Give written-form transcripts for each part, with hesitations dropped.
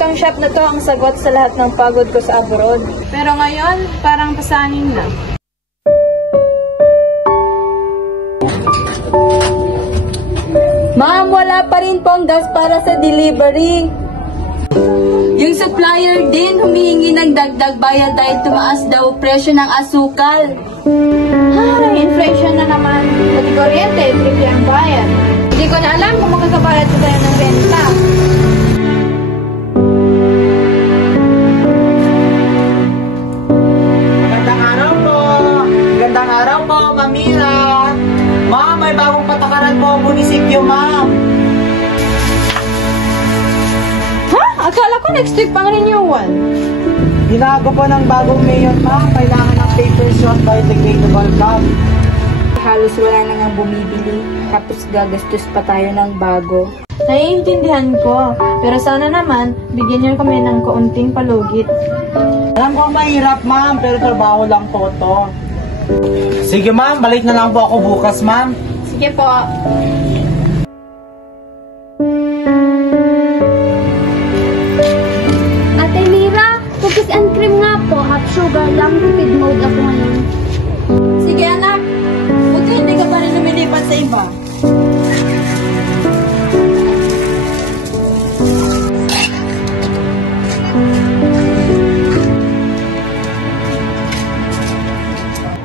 itong shop na to ang sagot sa lahat ng pagod ko sa abroad. Pero ngayon, parang pasangin na. Ma'am, wala pa rin pong gas para sa delivery. Yung supplier din humihingi ng dagdag bayad dahil tumaas daw presyo ng asukal. Ay, inflation na naman. Pati kuryente, triple ang bayad. Hindi ko na alam kung makakabayad ko tayo ng renta. Magandang araw po! Magandang araw po, Mamila! Ma'am, may bagong patakaran po ang munisipyo, ma'am! Ha? Akala ko next week pang renewal. Binago po ng bagong mayor, ma'am. Kailangan ng papers yun biodegradable cup. Halos wala na nang bumibili, tapos gagastos pa tayo ng bago. Naiintindihan ko, pero sana naman, bigyan niyo kami ng kaunting palugit. Alam ko mahirap, ma'am, pero trabaho lang po to. Sige, ma'am. Balik na lang po ako bukas, ma'am. Sige po. Ate Mira, cookies and cream nga po. Half sugar lang, tipid mode ako ngayon. Sige anak, buti hindi ka pa rin lumilipat sa iba.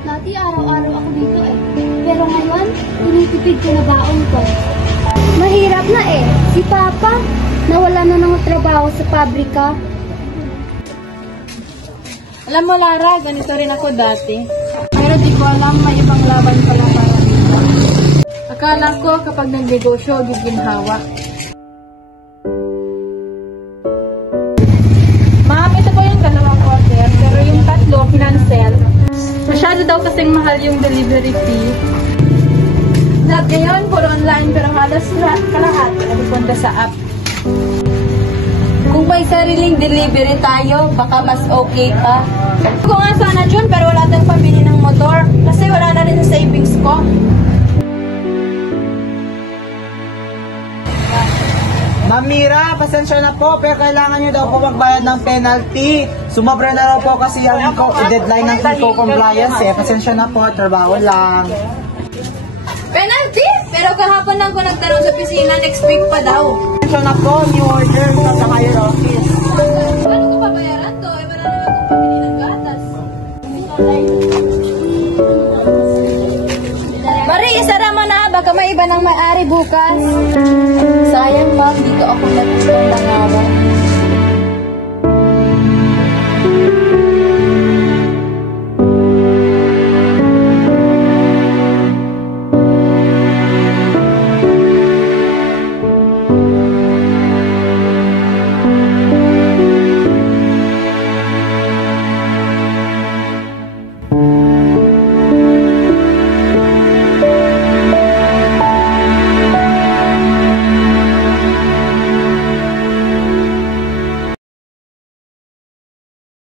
Dati araw-araw ako dito eh. Pero ngayon, tinitipid ko na baon ko. Mahirap na eh. Si Papa, nawala na ng trabaho sa pabrika. Alam mo Lara, ganito rin ako dati. Pero di ko alam may ibang laban pala para dito. Akala ko kapag nagnegosyo, giginhawa. Ma'am, ito po yung dalawang order, pero yung tatlo, financel. Masyado daw kasing mahal yung delivery fee. Lahat ngayon, puro online, pero halos kalahati napupunta sa app. Kung may sariling delivery tayo, baka mas okay pa. Ko nga sana Jun, pero wala tayong pambili ng motor. Kasi wala na rin sa savings ko. Ma'am Mira, pasensya na po, pero kailangan nyo daw po magbayad ng penalty. Sumobra na raw po kasi yung deadline ng compliance eh. Pasensya na po, trabaho lang. Penalty? Pero kahapon lang ko nagtanong sa opisina, next week pa daw. Pasensya na po, new order sa higher office. Paano ko babayaran to? Eh, wala naman akong pambili ng gatas. Mari, isara mo na. Baka may iba nang may-ari bukas. Sayang ma'am, dito ako natutong ng araw.